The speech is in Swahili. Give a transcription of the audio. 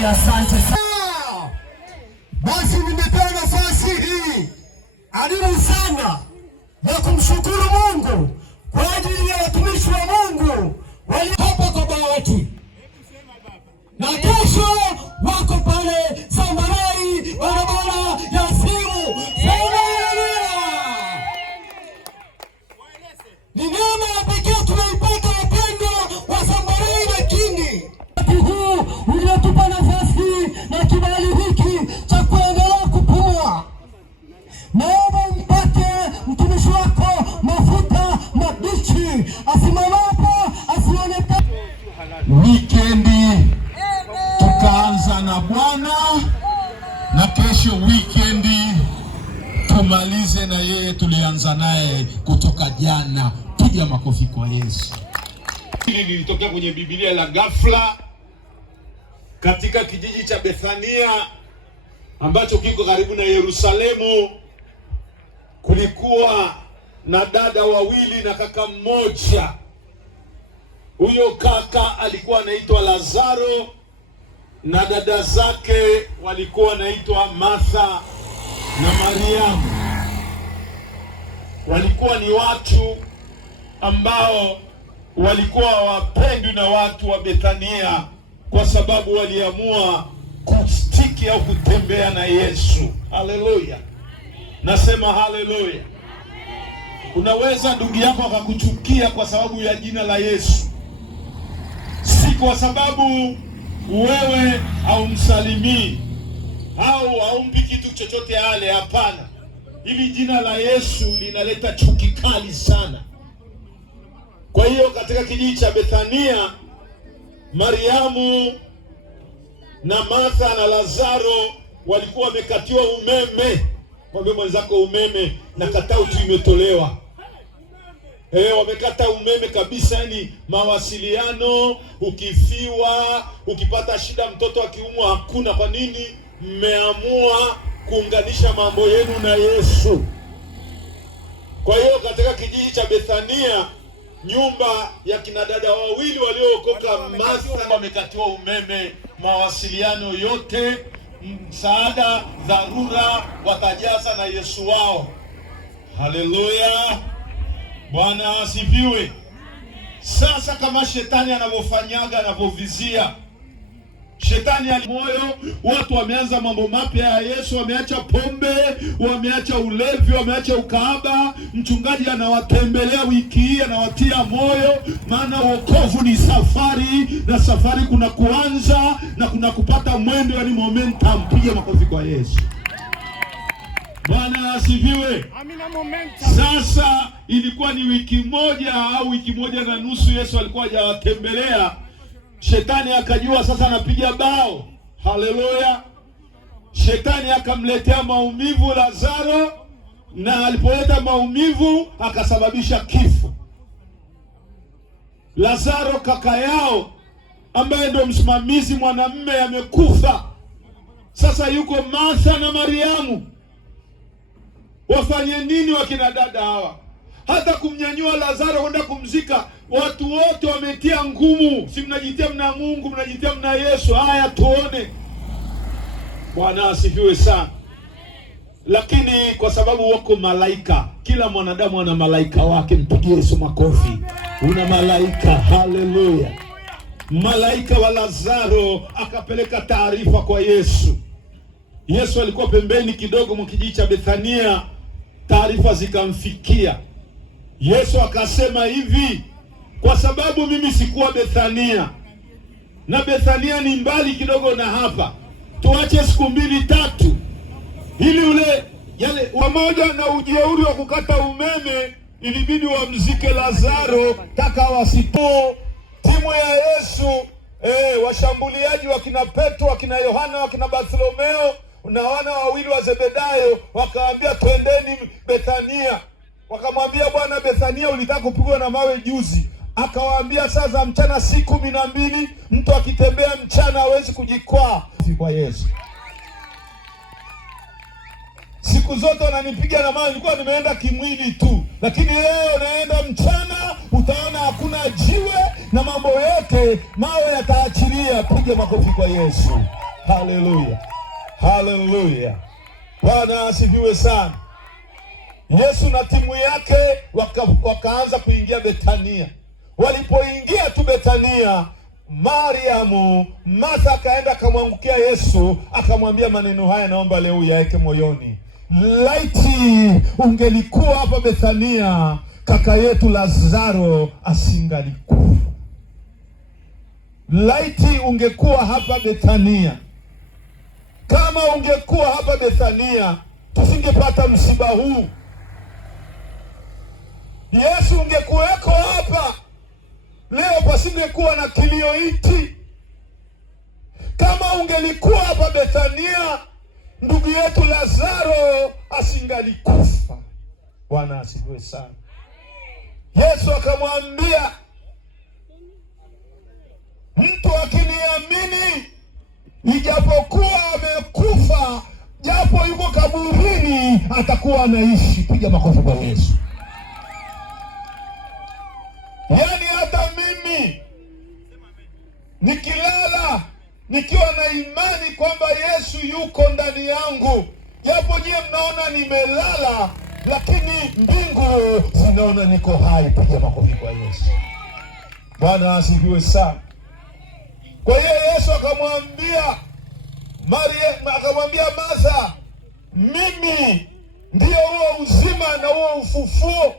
asante sana. Basi nimepewa nafasi hii adimu sana ya kumshukuru Mungu kwa ajili ya watumishi wa Mungu walio hapa kwa Bahati, na kesho wako pale Sambarai, barabara ya Simu. Ni neema ya pekee tunaipata wapendwa wa Sambarai na Kingi. Huu uliotupa nafasi na kibali hiki cha kuendelea kupumua, naomba mpate mtumishi wako mafuta mabichi, asimamapo asionekane. Wikendi tukaanza na Bwana na kesho wikendi tumalize na yeye tulianza naye kutoka jana. Piga makofi kwa Yesu. Hili lilitokea kwenye Biblia la ghafla katika kijiji cha Bethania ambacho kiko karibu na Yerusalemu. Kulikuwa na dada wawili na kaka mmoja. Huyo kaka alikuwa anaitwa Lazaro na dada zake walikuwa wanaitwa Martha na Mariamu. Walikuwa ni watu ambao walikuwa wapendwa na watu wa Bethania kwa sababu waliamua kustiki au kutembea na Yesu. Haleluya. Nasema haleluya. Unaweza ndugu yako akakuchukia kwa sababu ya jina la Yesu, si kwa sababu wewe haumsalimii au haumpi kitu chochote ale. Hapana, hili jina la Yesu linaleta chuki kali sana. Kwa hiyo katika kijiji cha Bethania, Mariamu na Martha na Lazaro walikuwa wamekatiwa umeme. Mwambie mwenzako umeme na katauti imetolewa. Wamekata umeme kabisa, yani mawasiliano, ukifiwa, ukipata shida, mtoto akiumwa hakuna. Kwa nini? Mmeamua kuunganisha mambo yenu na Yesu. Kwa hiyo katika kijiji cha Bethania, nyumba ya kina dada wawili waliookoka Martha wamekatiwa umeme, mawasiliano yote, msaada, dharura watajaza na Yesu wao. Haleluya. Bwana asifiwe. Sasa kama shetani anavyofanyaga, anavyovizia, shetani moyo, watu wameanza mambo mapya ya Yesu, wameacha pombe, wameacha ulevi, wameacha ukahaba. Mchungaji anawatembelea wiki hii, anawatia moyo, maana wokovu ni safari, na safari kuna kuanza na kuna kupata mwendo, yani momentum. Piga makofi kwa Yesu. Bwana asifiwe. Sasa ilikuwa ni wiki moja au wiki moja na nusu Yesu alikuwa hajawatembelea. Shetani akajua sasa anapiga bao. Haleluya. Shetani akamletea maumivu Lazaro, na alipoleta maumivu akasababisha kifo. Lazaro kaka yao ambaye ndio msimamizi mwanamume amekufa. Sasa yuko Martha na Mariamu. Wafanye nini wakina dada hawa? Hata kumnyanyua Lazaro kwenda kumzika, watu wote wametia ngumu. Si mnajitia mna Mungu, mnajitia mna Yesu. Haya tuone. Bwana asifiwe sana. Lakini kwa sababu wako malaika, kila mwanadamu ana malaika wake. Mpigie Yesu makofi. Una malaika. Haleluya. Malaika wa Lazaro akapeleka taarifa kwa Yesu. Yesu alikuwa pembeni kidogo mwa kijiji cha Bethania. Taarifa zikamfikia Yesu, akasema hivi, kwa sababu mimi sikuwa Bethania na Bethania ni mbali kidogo na hapa, tuache siku 2-3 ili ule yale pamoja na ujeuri wa kukata umeme, ilibidi wamzike Lazaro taka wasipo. Timu ya Yesu, washambuliaji wakina Petro, wakina Yohana, wakina Bartholomeo na wana wawili wa Zebedayo wakaambia twendeni Bethania. Wakamwambia Bwana, Bethania ulitaka kupigwa na mawe juzi. Akawaambia sasa mchana siku 12, mtu akitembea mchana hawezi kujikwaa. Kwa Yesu. Siku zote wananipiga na mawe, nilikuwa nimeenda kimwili tu, lakini leo naenda mchana, utaona hakuna jiwe na mambo yote mawe yataachilia. Piga makofi kwa Yesu. Haleluya, haleluya. Bwana asifiwe sana. Yesu na timu yake wakaanza kuingia Betania. Walipoingia tu Betania, Mariamu, Martha akaenda akamwangukia Yesu, akamwambia maneno haya, naomba leo uyaweke moyoni. Laiti ungelikuwa hapa Bethania, kaka yetu Lazaro asingalikufa. Laiti ungekuwa hapa Bethania. Kama ungekuwa hapa Bethania, tusingepata msiba huu. Yesu ungekuweko hapa leo, pasingekuwa na kilio hiki. Kama ungelikuwa hapa Bethania, ndugu yetu Lazaro asingalikufa. Bwana asifiwe sana. Yesu akamwambia, mtu akiniamini, ijapokuwa amekufa, japo yuko kaburini, atakuwa anaishi. Piga makofi kwa Yesu. Yaani hata mimi nikilala nikiwa na imani kwamba Yesu yuko ndani yangu, japo je mnaona nimelala, lakini mbingu zinaona niko hai. Piga makofi kwa Yesu. Bwana asifiwe sana. Kwa hiyo Yesu akamwambia Martha, mimi ndio huo uzima na huo ufufuo.